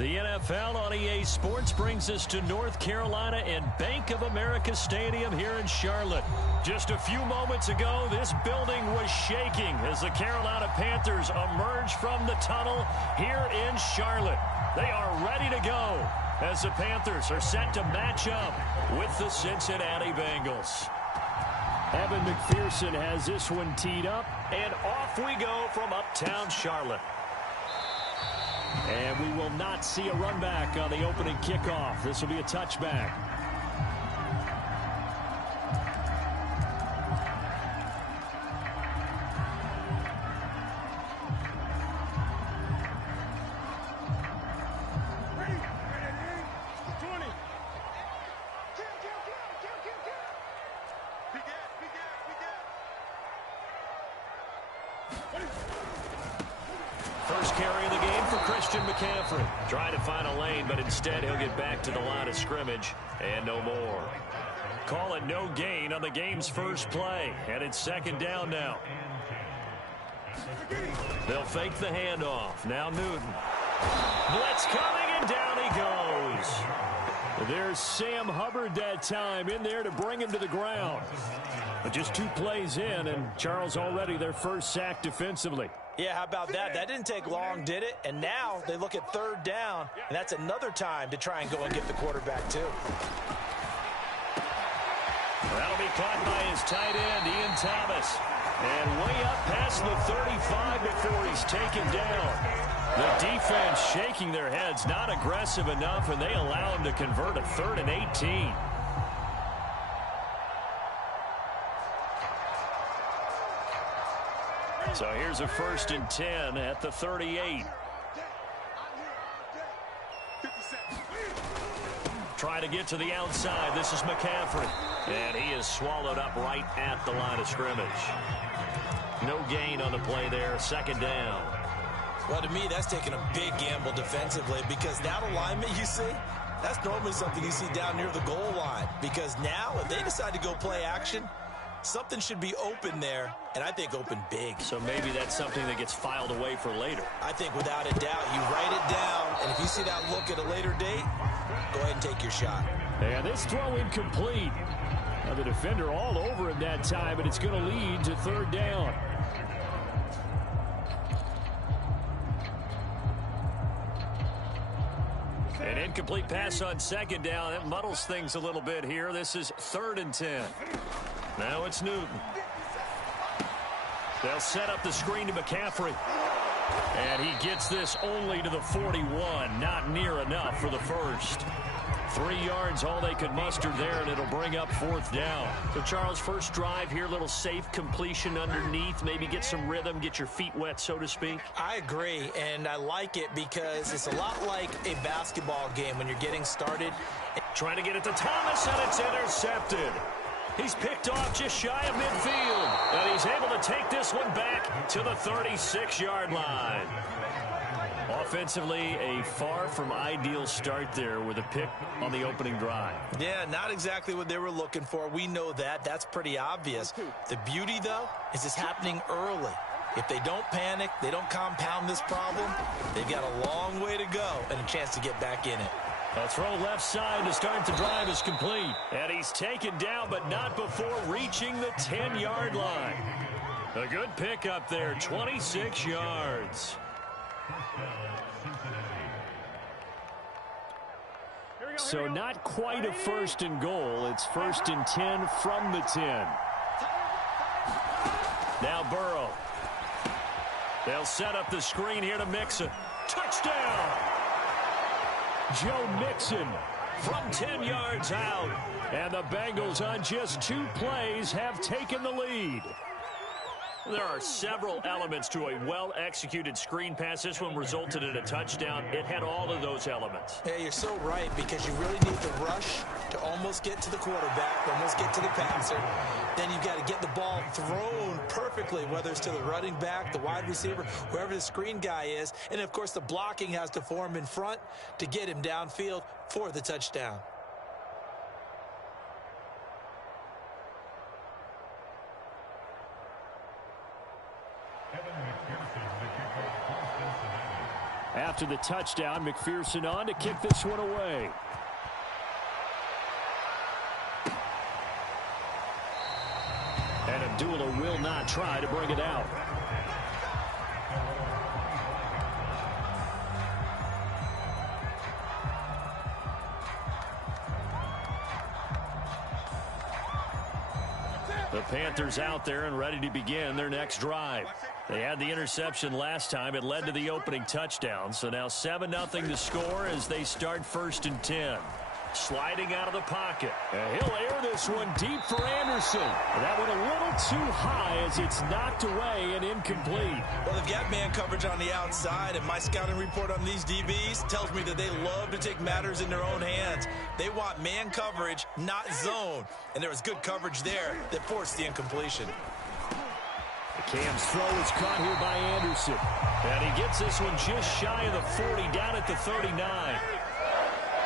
The NFL on EA Sports brings us to North Carolina and Bank of America Stadium here in Charlotte. Just a few moments ago, this building was shaking as the Carolina Panthers emerged from the tunnel here in Charlotte. They are ready to go as the Panthers are set to match up with the Cincinnati Bengals. Evan McPherson has this one teed up, and off we go from uptown Charlotte. And we will not see a run back on the opening kickoff. This will be a touchback. First carry of the game for Christian McCaffrey. Trying to find a lane, but instead he'll get back to the line of scrimmage and no more. Call it no gain on the game's first play, and it's second down now. They'll fake the handoff. Now Newton. Blitz coming, and down he goes. There's Sam Hubbard that time in there to bring him to the ground. But just 2 plays in, and Charles already their first sack defensively. Yeah, how about that? That didn't take long, did it? And now they look at third down, and that's another time to try and go and get the quarterback, too. That'll be caught by his tight end, Ian Thomas. And way up past the 35 before he's taken down. The defense shaking their heads, not aggressive enough, and they allow him to convert a 3rd and 18. So here's a 1st and 10 at the 38. Try to get to the outside. This is McCaffrey. And he is swallowed up right at the line of scrimmage. No gain on the play there. 2nd down. Well, to me, that's taking a big gamble defensively because that alignment you see, that's normally something you see down near the goal line. Because now, if they decide to go play action, something should be open there, and I think open big. So maybe that's something that gets filed away for later. I think without a doubt, you write it down, and if you see that look at a later date, go ahead and take your shot. And this throw incomplete. Now the defender all over him that time, and it's going to lead to 3rd down. An incomplete pass on 2nd down. That muddles things a little bit here. This is 3rd and 10. Now it's Newton. They'll set up the screen to McCaffrey. And he gets this only to the 41. Not near enough for the first. 3 yards, all they could muster there, and it'll bring up 4th down. So, Charles, first drive here, little safe completion underneath. Maybe get some rhythm, get your feet wet, so to speak. I agree, and I like it because it's a lot like a basketball game when you're getting started. Trying to get it to Thomas, and it's intercepted. He's picked off just shy of midfield, and he's able to take this one back to the 36-yard line. Offensively, a far from ideal start there with a pick on the opening drive. Yeah, not exactly what they were looking for. We know that. That's pretty obvious. The beauty, though, is it's happening early. If they don't panic, they don't compound this problem, they've got a long way to go and a chance to get back in it. A throw left side to start the drive is complete. And he's taken down, but not before reaching the 10-yard line. A good pickup there, 26 yards. So not quite a 1st and goal. It's 1st and 10 from the 10. Now Burrow. They'll set up the screen here to Mixon. Touchdown! Joe Mixon from 10 yards out. And the Bengals on just 2 plays have taken the lead. There are several elements to a well-executed screen pass. This one resulted in a touchdown. It had all of those elements. Yeah, you're so right because you really need the rush to almost get to the quarterback, almost get to the passer. Then you've got to get the ball thrown perfectly, whether it's to the running back, the wide receiver, whoever the screen guy is. And, of course, the blocking has to form in front to get him downfield for the touchdown. After the touchdown, McPherson on to kick this one away. And Abdullah will not try to bring it out. The Panthers out there and ready to begin their next drive. They had the interception last time. It led to the opening touchdown. So now 7-0 to score as they start 1st and 10. Sliding out of the pocket. And he'll air this one deep for Anderson. That one a little too high as it's knocked away and incomplete. Well, they've got man coverage on the outside, and my scouting report on these DBs tells me that they love to take matters in their own hands. They want man coverage, not zone. And there was good coverage there that forced the incompletion. Cam's throw is caught here by Anderson. And he gets this one just shy of the 40, down at the 39.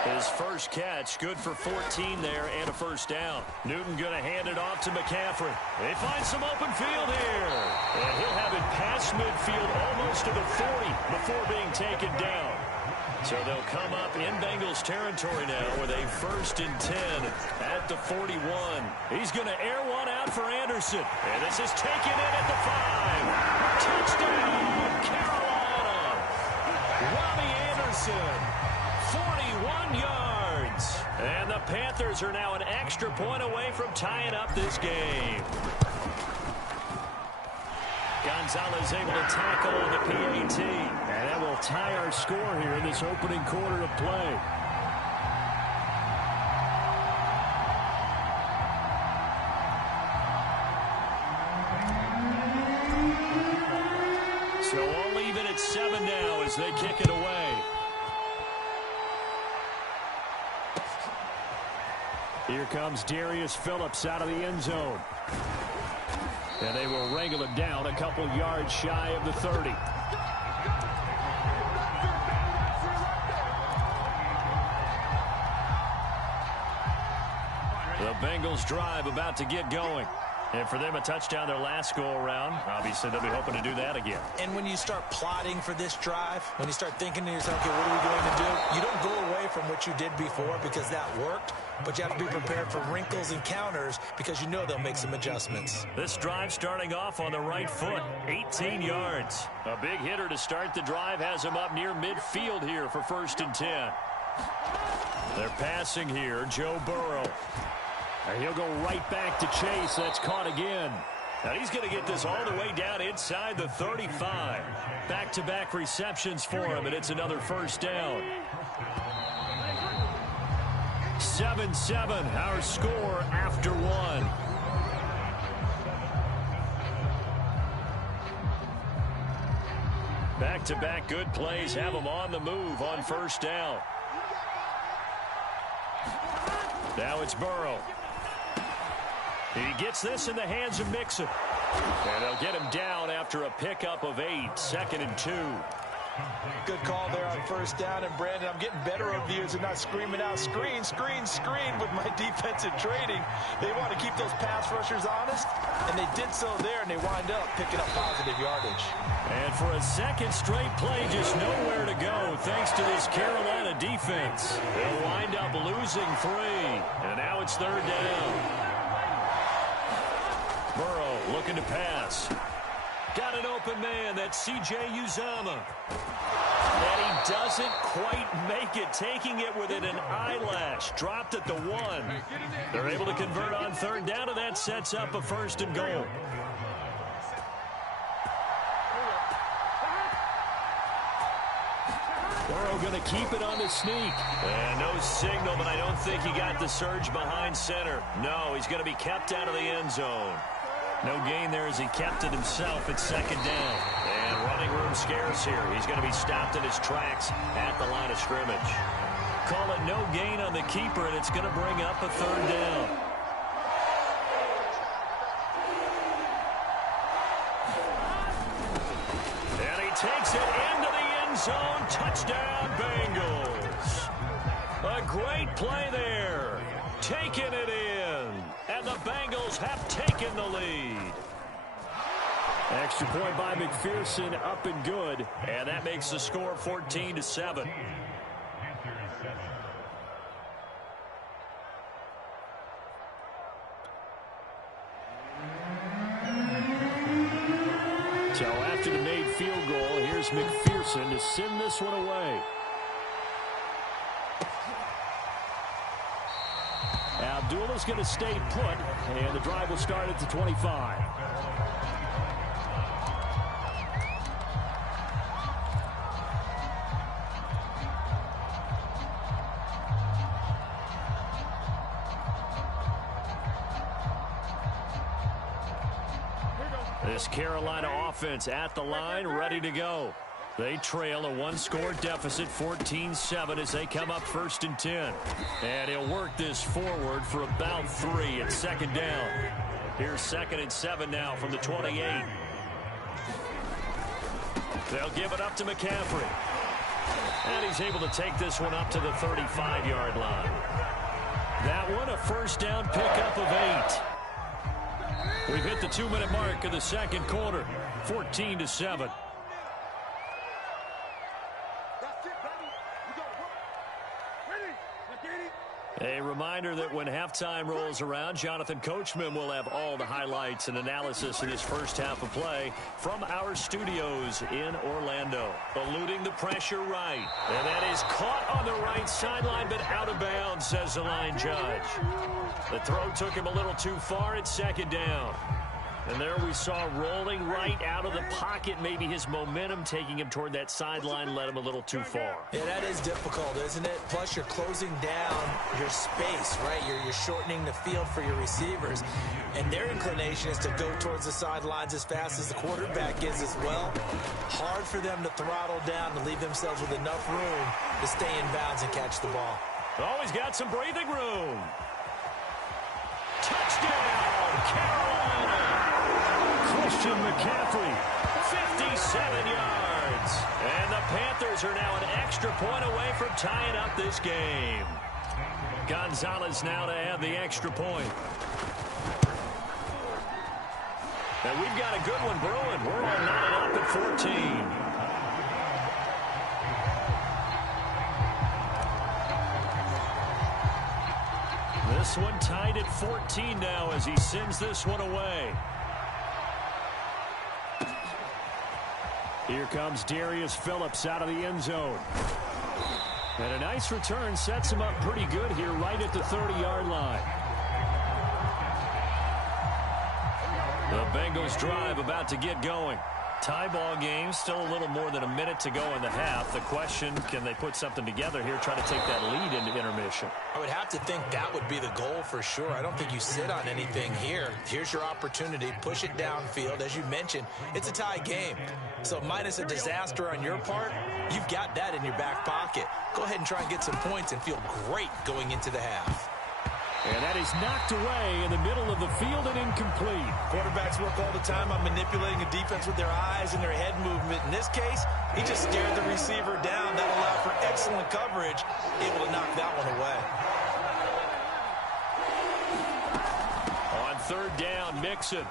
His first catch, good for 14 there and a first down. Newton going to hand it off to McCaffrey. They find some open field here. And he'll have it past midfield almost to the 40 before being taken down. So they'll come up in Bengals territory now with a 1st and 10 at the 41. He's going to air one out for Anderson. And this is taken in at the 5. Touchdown, Carolina. Robbie Anderson, 41 yards. And the Panthers are now an extra point away from tying up this game. Gonzalez able to tackle the PAT. And that will tie our score here in this opening quarter of play. So all even at 7 now as they kick it away. Here comes Darius Phillips out of the end zone. And they will wrangle him down a couple yards shy of the 30. The Bengals drive about to get going. And for them, a touchdown their last go-around. Obviously, they'll be hoping to do that again. And when you start plotting for this drive, when you start thinking to yourself, okay, what are we going to do? You don't go away from what you did before because that worked, but you have to be prepared for wrinkles and counters because you know they'll make some adjustments. This drive starting off on the right foot, 18 yards. A big hitter to start the drive has him up near midfield here for 1st and 10. They're passing here, Joe Burrow. And he'll go right back to Chase. That's caught again. Now he's going to get this all the way down inside the 35. Back-to-back receptions for him, and it's another first down. 7-7, our score after one. Back-to-back good plays have them on the move on first down. Now it's Burrow. He gets this in the hands of Mixon. And they'll get him down after a pickup of 8, 2nd and 2. Good call there on first down. And, Brandon, I'm getting better over the years and not screaming out, screen, screen, screen with my defensive trading. They want to keep those pass rushers honest, and they did so there, and they wind up picking up positive yardage. And for a second straight play, just nowhere to go thanks to this Carolina defense. They'll wind up losing 3, and now it's 3rd down. Burrow looking to pass. Got an open man. That's C.J. Uzomah. And he doesn't quite make it. Taking it within an eyelash. Dropped at the 1. They're able to convert on 3rd down, and that sets up a 1st and goal. Burrow going to keep it on the sneak. And no signal, but I don't think he got the surge behind center. No, he's going to be kept out of the end zone. No gain there as he kept it himself at 2nd down. And running room scarce here. He's going to be stopped in his tracks at the line of scrimmage. Call it no gain on the keeper, and it's going to bring up a 3rd down. And he takes it into the end zone. Touchdown, Bengals. A great play there. Taking it in. And the Bengals have taken the lead. Extra point by McPherson, up and good. And that makes the score 14-7. So after the made field goal, here's McPherson to send this one away. Abdullah's going to stay put, and the drive will start at the 25. This Carolina offense at the line, ready to go. They trail a one-score deficit, 14-7, as they come up 1st and 10. And he'll work this forward for about 3 at 2nd down. Here's 2nd and 7 now from the 28. They'll give it up to McCaffrey. And he's able to take this one up to the 35-yard line. That one a 1st down pickup of 8. We've hit the 2-minute mark of the 2nd quarter, 14-7. A reminder that when halftime rolls around, Jonathan Coachman will have all the highlights and analysis in his first half of play from our studios in Orlando. Eluding the pressure right. And that is caught on the right sideline, but out of bounds, says the line judge. The throw took him a little too far at 2nd down. And there we saw rolling right out of the pocket. Maybe his momentum taking him toward that sideline led him a little too far. Yeah, that is difficult, isn't it? Plus, you're closing down your space, right? You're shortening the field for your receivers. And their inclination is to go towards the sidelines as fast as the quarterback is as well. Hard for them to throttle down and leave themselves with enough room to stay in bounds and catch the ball. Oh, he's got some breathing room. Touchdown, Carolina! Christian McCaffrey, 57 yards. And the Panthers are now an extra point away from tying up this game. Gonzalez now to add the extra point. And we've got a good one brewing. We're all knotted up at 14. This one tied at 14 now as he sends this one away. Here comes Darius Phillips out of the end zone. And a nice return sets him up pretty good here right at the 30-yard line. The Bengals drive about to get going. Tie ball game, still a little more than a minute to go in the half. The question, can they put something together here, try to take that lead into intermission? I would have to think that would be the goal for sure. I don't think you sit on anything here. Here's your opportunity. Push it downfield. As you mentioned, it's a tie game. So minus a disaster on your part, you've got that in your back pocket. Go ahead and try and get some points and feel great going into the half. And that is knocked away in the middle of the field and incomplete. Quarterbacks work all the time on manipulating a defense with their eyes and their head movement. In this case, he just stared the receiver down. That allowed for excellent coverage, able to knock that one away. On 3rd down, Mixon.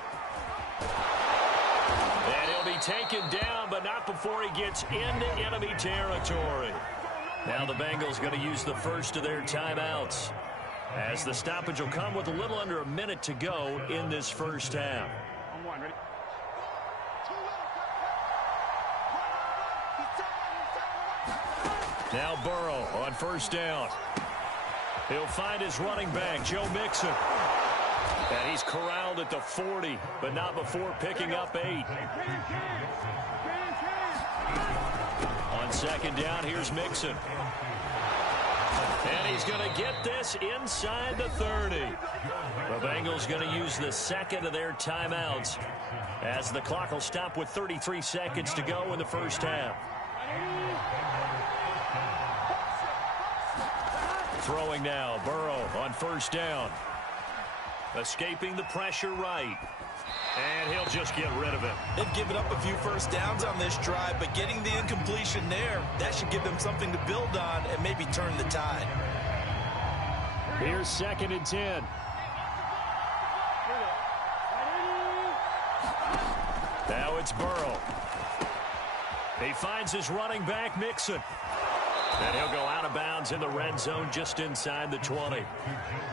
And he'll be taken down, but not before he gets into enemy territory. Now the Bengals going to use the first of their timeouts, as the stoppage will come with a little under a minute to go in this first half. Now Burrow on 1st down. He'll find his running back, Joe Mixon. And he's corralled at the 40, but not before picking up 8. On 2nd down, here's Mixon. And he's going to get this inside the 30. The Bengals going to use the second of their timeouts, as the clock will stop with 33 seconds to go in the first half. Throwing now, Burrow on 1st down. Escaping the pressure right. And he'll just get rid of it. They've given up a few first downs on this drive, but getting the incompletion there, that should give them something to build on and maybe turn the tide. Here's 2nd and 10. Now it's Burrow. He finds his running back, Mixon. And he'll go out of bounds in the red zone just inside the 20.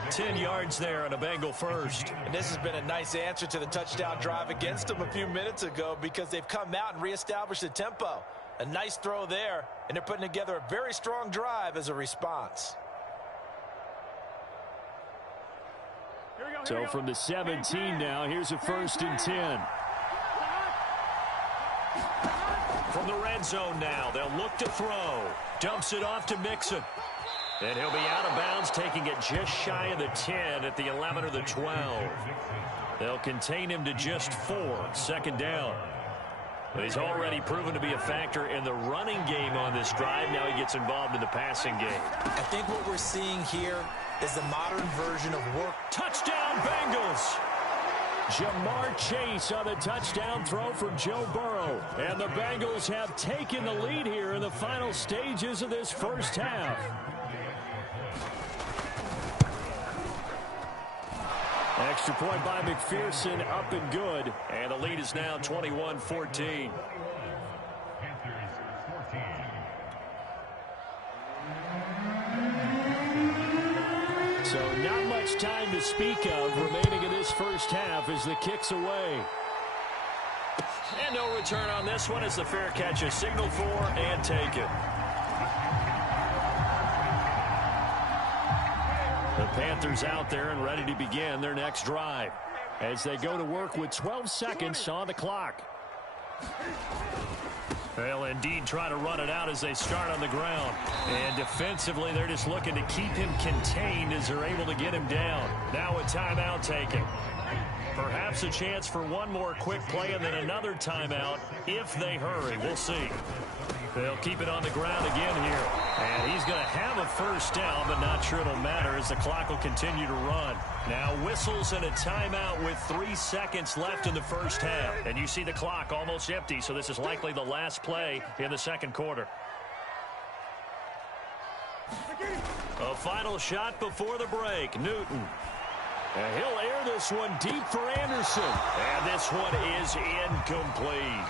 10 yards there on a Bengal first. And this has been a nice answer to the touchdown drive against them a few minutes ago because they've come out and reestablished the tempo. A nice throw there, and they're putting together a very strong drive as a response. So from the 17 now, here's a 1st and 10. From the red zone now, they'll look to throw. Dumps it off to Mixon. And he'll be out of bounds, taking it just shy of the 10 at the 11 or the 12. They'll contain him to just 4. 2nd down. But he's already proven to be a factor in the running game on this drive. Now he gets involved in the passing game. I think what we're seeing here is the modern version of work. Touchdown, Bengals! Jamar Chase on the touchdown throw from Joe Burrow. And the Bengals have taken the lead here in the final stages of this first half. Extra point by McPherson, up and good. And the lead is now 21-14. So not much time to speak of remaining in this first half as the kick's away. And no return on this one as the fair catch is signaled for and taken. The Panthers out there and ready to begin their next drive as they go to work with 12 seconds on the clock. They'll indeed try to run it out as they start on the ground. And defensively, they're just looking to keep him contained as they're able to get him down. Now a timeout taken. Perhaps a chance for one more quick play and then another timeout if they hurry. We'll see. They'll keep it on the ground again here. And he's going to have a 1st down, but not sure it'll matter as the clock will continue to run. Now whistles and a timeout with 3 seconds left in the first half. And you see the clock almost empty, so this is likely the last play in the 2nd quarter. A final shot before the break. Newton. And he'll air this one deep for Anderson. And this one is incomplete.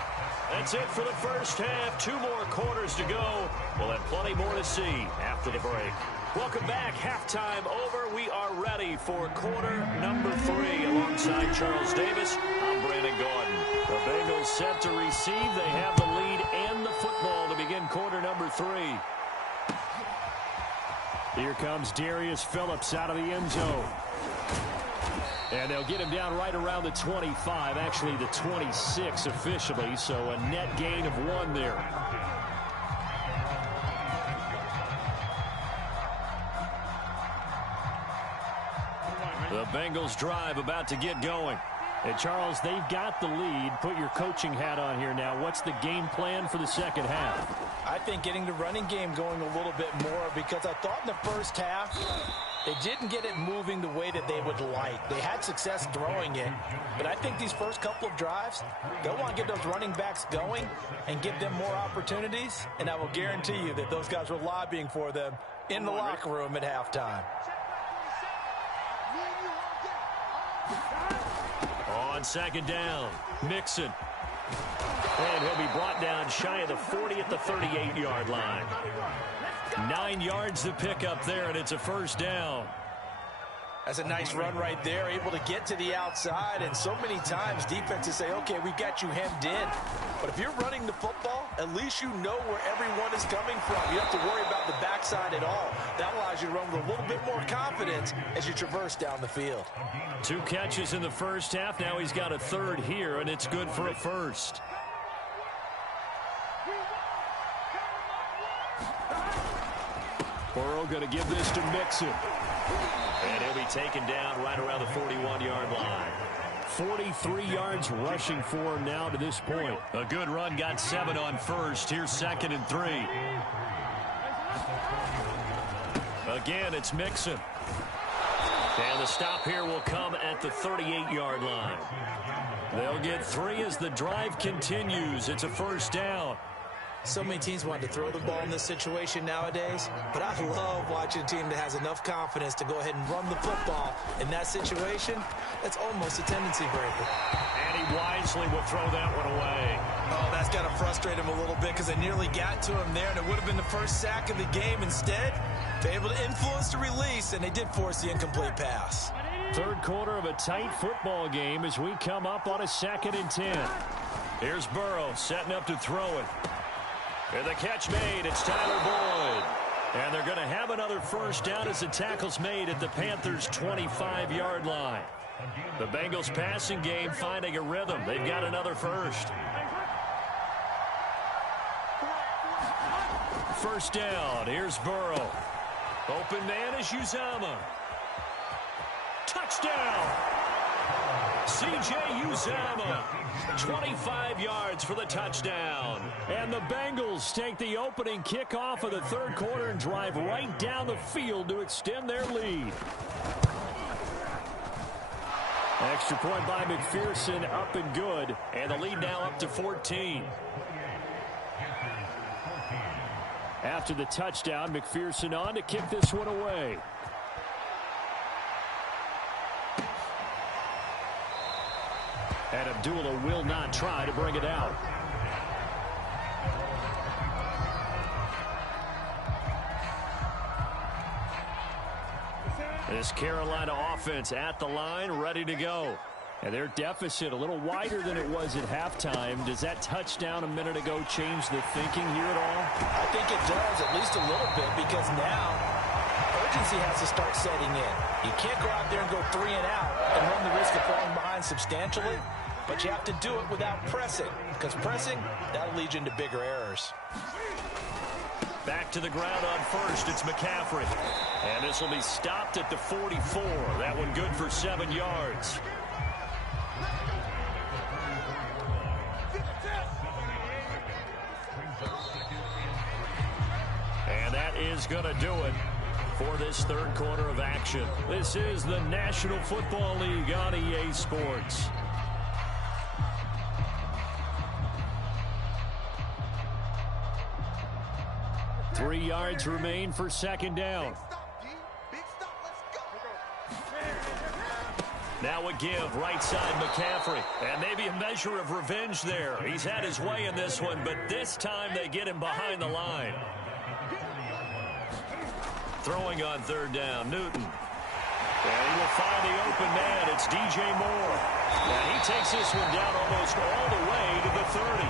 That's it for the first half. 2 more quarters to go. We'll have plenty more to see after the break. Welcome back. Halftime over. We are ready for quarter number 3. Alongside Charles Davis, I'm Brandon Gordon. The Bengals set to receive. They have the lead and the football to begin quarter number 3. Here comes Darius Phillips out of the end zone. And they'll get him down right around the 25, actually the 26 officially, so a net gain of 1 there. The Bengals drive about to get going. And Charles, they've got the lead. Put your coaching hat on here now. What's the game plan for the second half? I think getting the running game going a little bit more because I thought in the first half they didn't get it moving the way that they would like. They had success throwing it, but I think these first couple of drives, they'll want to get those running backs going and give them more opportunities, and I will guarantee you that those guys were lobbying for them in the locker room at halftime. On 2nd down, Mixon. And he'll be brought down shy of the 40 at the 38-yard line. 9 yards to pick up there, and it's a 1st down. That's a nice run right there, able to get to the outside, and so many times defenses say, okay, we've got you hemmed in. But if you're running the football, at least you know where everyone is coming from. You don't have to worry about the backside at all. That allows you to run with a little bit more confidence as you traverse down the field. 2 catches in the first half. Now he's got a 3rd here, and it's good for a 1st. Burrow going to give this to Mixon. And he'll be taken down right around the 41-yard line. 43 yards rushing for him now to this point. A good run, got 7 on 1st. Here's 2nd and 3. Again, it's Mixon. And the stop here will come at the 38-yard line. They'll get 3 as the drive continues. It's a 1st down. So many teams want to throw the ball in this situation nowadays, but I love watching a team that has enough confidence to go ahead and run the football in that situation. That's almost a tendency breaker. And he wisely will throw that one away. Oh, that's got to frustrate him a little bit because they nearly got to him there, and it would have been the first sack of the game. Instead, they're able to influence the release, and they did force the incomplete pass. Third quarter of a tight football game as we come up on a 2nd and 10. Here's Burrow setting up to throw it. And the catch made, it's Tyler Boyd. And they're going to have another first down as the tackle's made at the Panthers' 25-yard line. The Bengals passing game finding a rhythm. They've got another first. First down, here's Burrow. Open man is Uzomah. Touchdown! C.J. Uzomah, 25 yards for the touchdown. And the Bengals take the opening kickoff of the third quarter and drive right down the field to extend their lead. Extra point by McPherson, up and good. And the lead now up to 14. After the touchdown, McPherson on to kick this one away. And Abdullah will not try to bring it out. This Carolina offense at the line, ready to go. And their deficit a little wider than it was at halftime. Does that touchdown a minute ago change the thinking here at all? I think it does, at least a little bit, because now urgency has to start setting in. You can't go out there and go 3 and out and run the risk of falling behind substantially, but you have to do it without pressing, because pressing, that'll lead you into bigger errors. Back to the ground on first, it's McCaffrey. And this will be stopped at the 44. That one good for 7 yards. And that is going to do it for this third quarter of action. This is the National Football League on EA Sports. Three yards remain for second down. Now a give, right side McCaffrey. And maybe a measure of revenge there. He's had his way in this one, but this time they get him behind the line. Throwing on third down, Newton. And he will find the open man. It's DJ Moore. And he takes this one down almost all the way to the 30.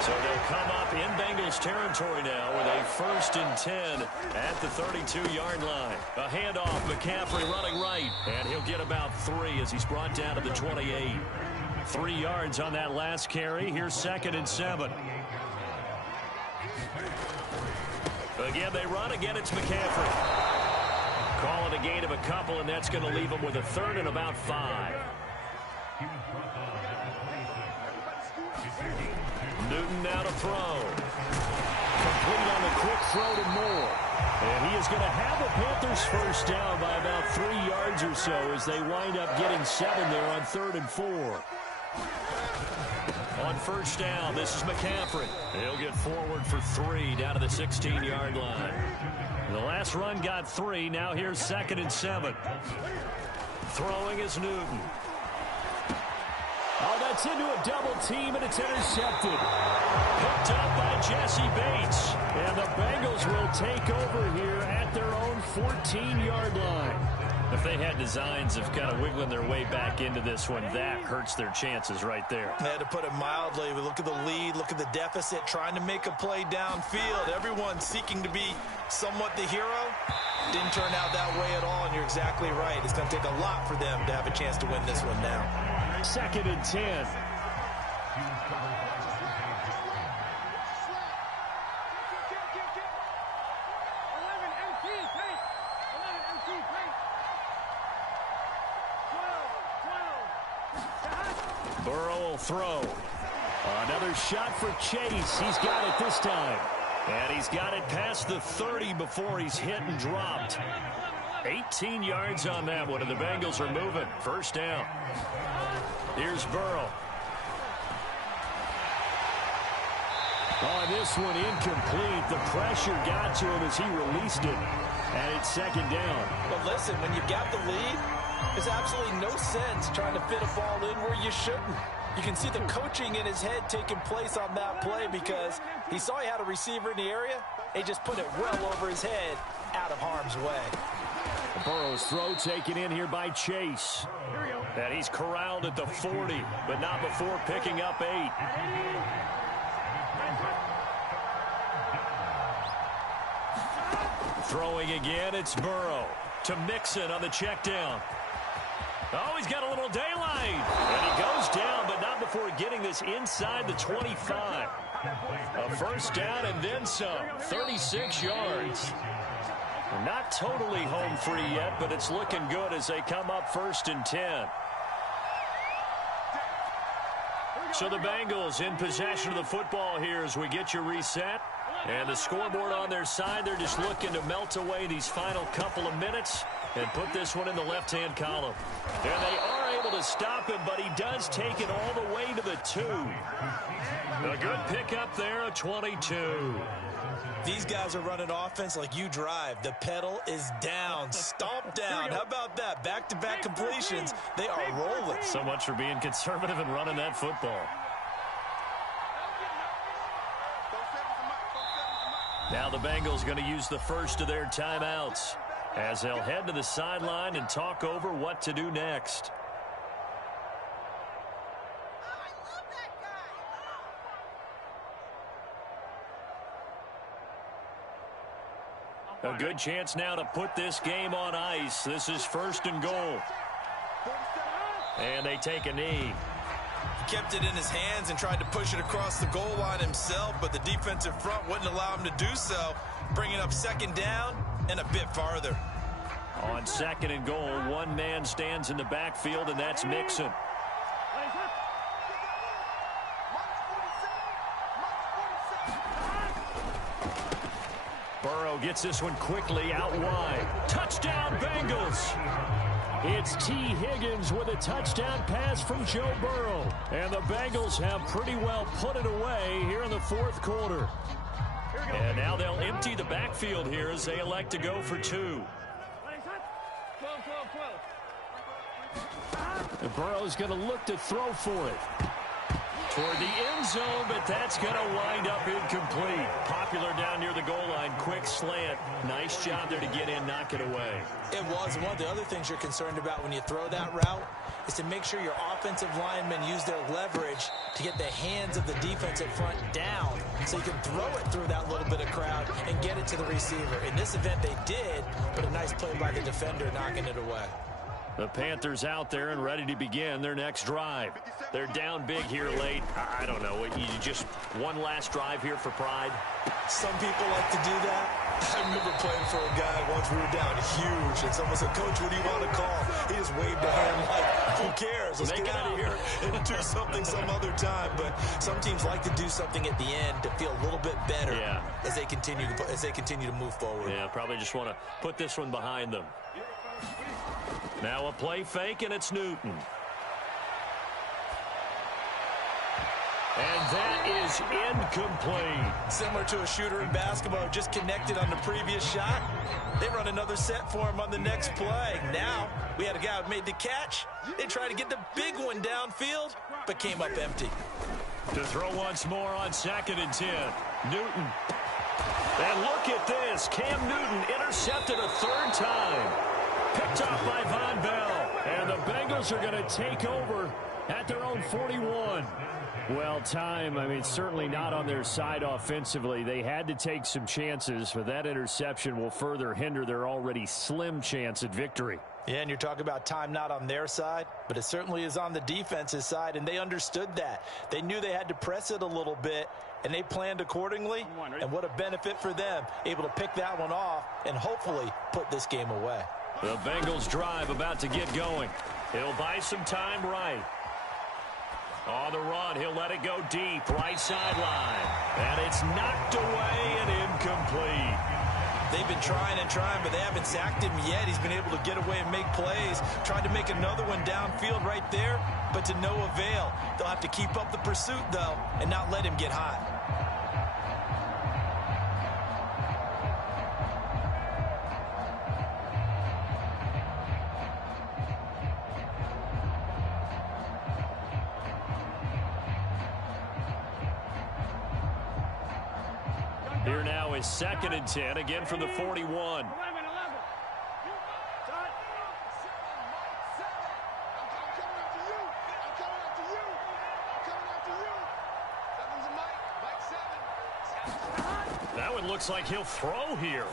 So they'll come up in Bengals territory now with a 1st and 10 at the 32-yard line. A handoff, McCaffrey running right. And he'll get about 3 as he's brought down to the 28. 3 yards on that last carry. Here's 2nd and 7. Again, they run. Again, it's McCaffrey. Call it a gain of a couple, and that's going to leave them with a 3rd and about 5. Newton now to throw. Complete on the quick throw to Moore. And he is going to have the Panthers first down by about 3 yards or so as they wind up getting 7 there on 3rd and 4. On first down, this is McCaffrey. He'll get forward for 3 down to the 16-yard line. The last run got 3. Now here's 2nd and 7. Throwing is Newton. Oh, that's into a double team, and it's intercepted. Picked up by Jesse Bates. And the Bengals will take over here at their own 14-yard line. If they had designs of kind of wiggling their way back into this one, that hurts their chances right there. They had to put it mildly. We look at the lead, look at the deficit, trying to make a play downfield. Everyone seeking to be somewhat the hero. Didn't turn out that way at all, and you're exactly right. It's going to take a lot for them to have a chance to win this one now. 2nd and 10. Burrow will throw. Another shot for Chase. He's got it this time. And he's got it past the 30 before he's hit and dropped. 18 yards on that one, and the Bengals are moving. First down. Here's Burrow. Oh, this one incomplete. The pressure got to him as he released it. And it's second down. But listen, when you've got the lead, there's absolutely no sense trying to fit a ball in where you shouldn't. You can see the coaching in his head taking place on that play because he saw he had a receiver in the area. He just put it well over his head out of harm's way. Burrow's throw taken in here by Chase. And he's corralled at the 40, but not before picking up 8. Throwing again, it's Burrow to Mixon on the check down. Oh, he's got a little daylight. And he goes down, but not before getting this inside the 25. A first down and then some. 36 yards. Not totally home free yet, but it's looking good as they come up 1st and 10. So the Bengals in possession of the football here as we get you reset. And the scoreboard on their side, they're just looking to melt away these final couple of minutes and put this one in the left-hand column. And they are able to stop him, but he does take it all the way to the 2. A good pickup there, a 22. These guys are running offense like you drive. The pedal is down, stomp down. How about that? Back-to-back completions. They are rolling. So much for being conservative and running that football. Now the Bengals going to use the first of their timeouts as they'll head to the sideline and talk over what to do next. A good chance now to put this game on ice. This is 1st and goal. And they take a knee. He kept it in his hands and tried to push it across the goal line himself, but the defensive front wouldn't allow him to do so, bringing up 2nd down and a bit farther. On 2nd and goal, one man stands in the backfield, and that's Mixon. Burrow gets this one quickly out wide. Touchdown, Bengals! It's T. Higgins with a touchdown pass from Joe Burrow. And the Bengals have pretty well put it away here in the 4th quarter. And now they'll empty the backfield here as they elect to go for 2. And Burrow's going to look to throw for it. Toward the end zone, but that's going to wind up incomplete. Popular down near the goal line. Quick slant. Nice job there to get in, knock it away. It was. One of the other things you're concerned about when you throw that route is to make sure your offensive linemen use their leverage to get the hands of the defensive front down so you can throw it through that little bit of crowd and get it to the receiver. In this event, they did, but a nice play by the defender knocking it away. The Panthers out there and ready to begin their next drive. They're down big here late. I don't know. You just one last drive here for pride? Some people like to do that. I remember playing for a guy once we were down huge, and someone said, "Coach, what do you want to call?" He just waved a hand like, "Who cares? Let's get out of here and do something some other time." But some teams like to do something at the end to feel a little bit better as they continue to move forward. Yeah, probably just want to put this one behind them. Now a play fake, and it's Newton. And that is incomplete. Similar to a shooter in basketball, just connected on the previous shot. They run another set for him on the next play. Now, we had a guy who made the catch. They tried to get the big one downfield, but came up empty. To throw once more on 2nd and 10. Newton. And look at this. Cam Newton intercepted a 3rd time. Picked off by Von Bell. And the Bengals are going to take over at their own 41. Well, certainly not on their side offensively. They had to take some chances, but that interception will further hinder their already slim chance at victory. Yeah, and you're talking about time not on their side, but it certainly is on the defense's side, and they understood that. They knew they had to press it a little bit, and they planned accordingly, and what a benefit for them, able to pick that one off and hopefully put this game away. The Bengals drive about to get going. He'll buy some time right. On the run, he'll let it go deep, right sideline. And it's knocked away and incomplete. They've been trying and trying, but they haven't sacked him yet. He's been able to get away and make plays. Tried to make another one downfield right there, but to no avail. They'll have to keep up the pursuit, though, and not let him get hot. Here now is 2nd and 10, again from the 41. That one looks like he'll throw here.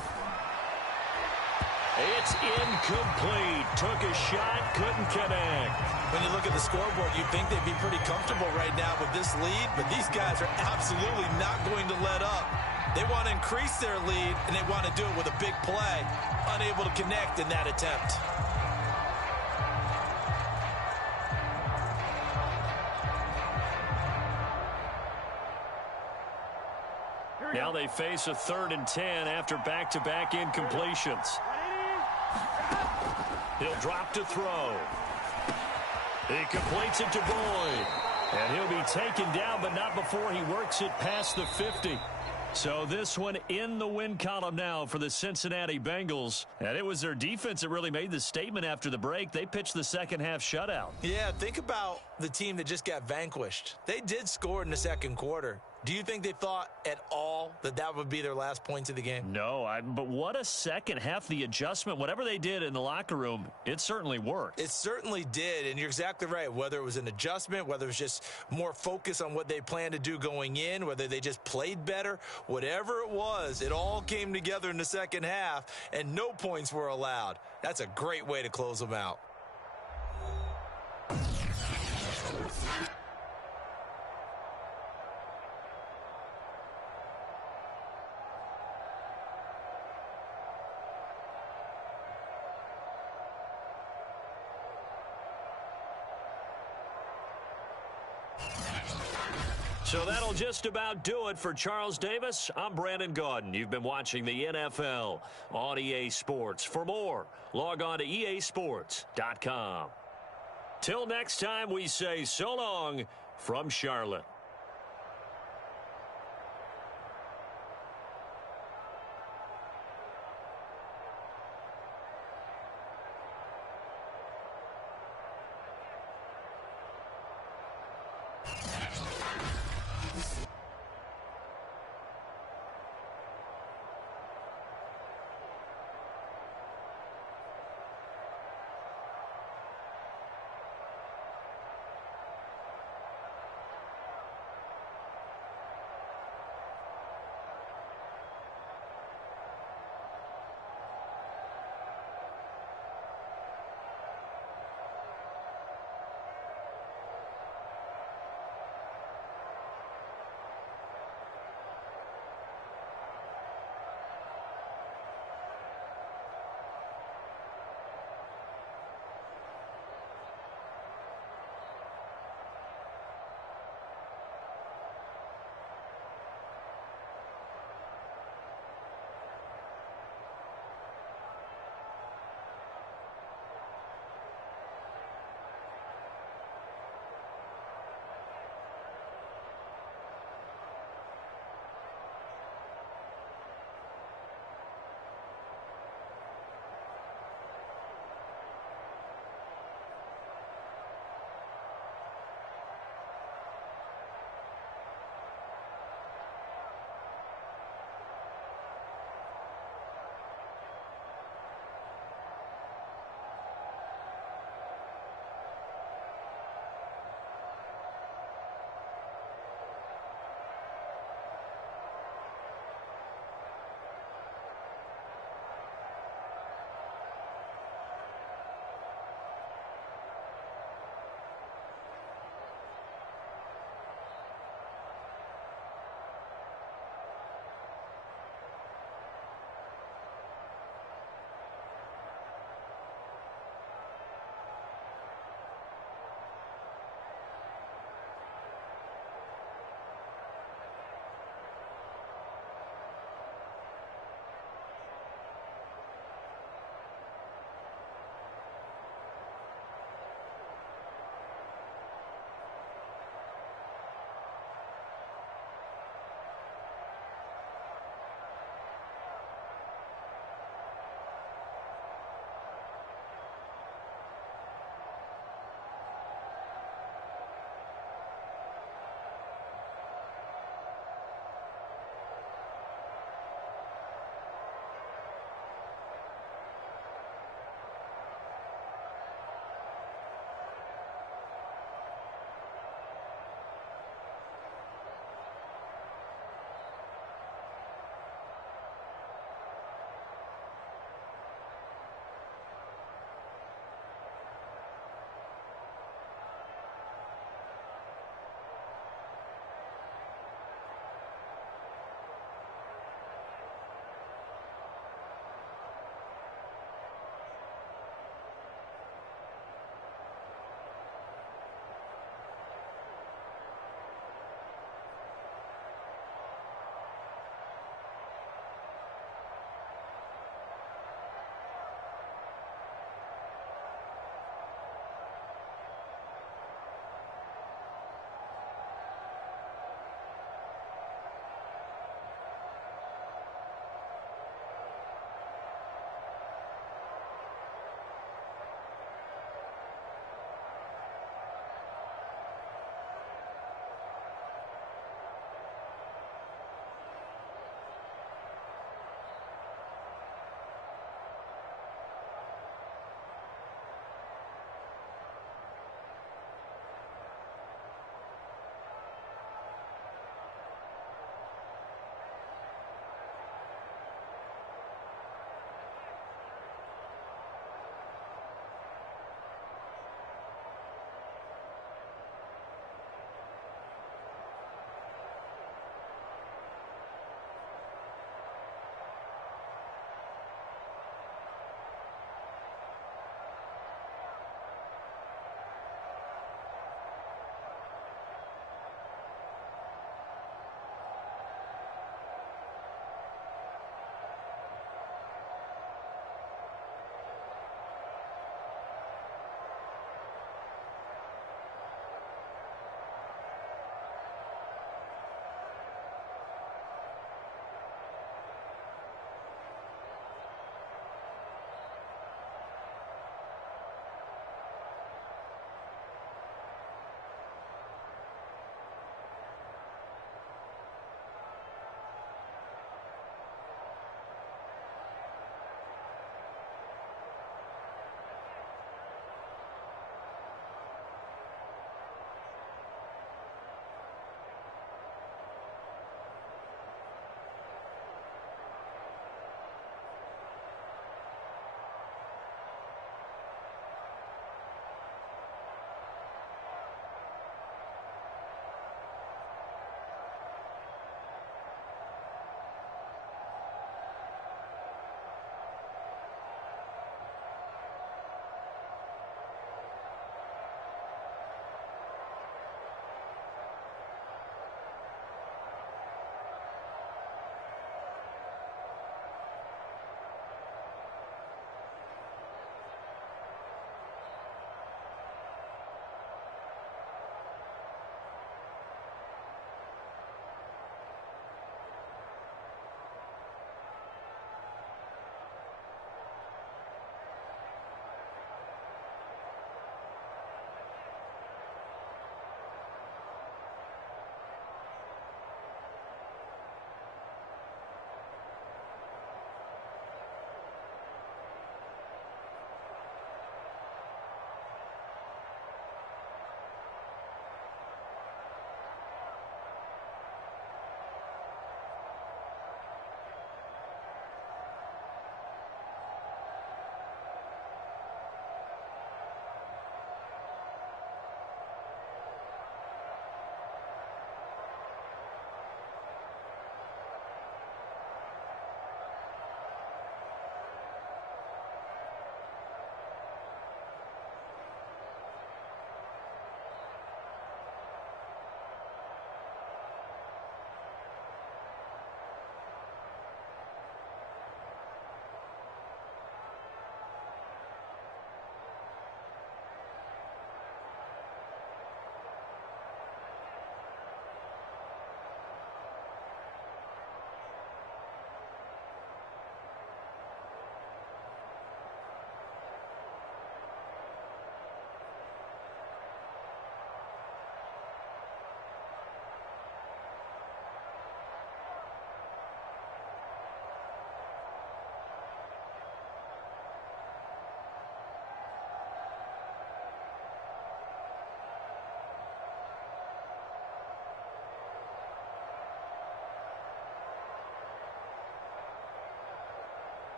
It's incomplete. Took a shot, couldn't connect. When you look at the scoreboard, you'd think they'd be pretty comfortable right now with this lead, but these guys are absolutely not going to let up. They want to increase their lead, and they want to do it with a big play. Unable to connect in that attempt. Now they face a 3rd and 10 after back-to-back incompletions. He'll drop to throw. He completes it to Boyd. And he'll be taken down, but not before he works it past the 50. So this one in the win column now for the Cincinnati Bengals. And it was their defense that really made the statement after the break. They pitched the second half shutout. Yeah, think about the team that just got vanquished. They did score in the second quarter. Do you think they thought at all that that would be their last points of the game? No, but what a second half. The adjustment, whatever they did in the locker room, it certainly worked. It certainly did, and you're exactly right. Whether it was an adjustment, whether it was just more focus on what they planned to do going in, whether they just played better, whatever it was, it all came together in the second half, and no points were allowed. That's a great way to close them out. So that'll just about do it for Charles Davis. I'm Brandon Gaudin. You've been watching the NFL on EA Sports. For more, log on to easports.com. Till next time, we say so long from Charlotte.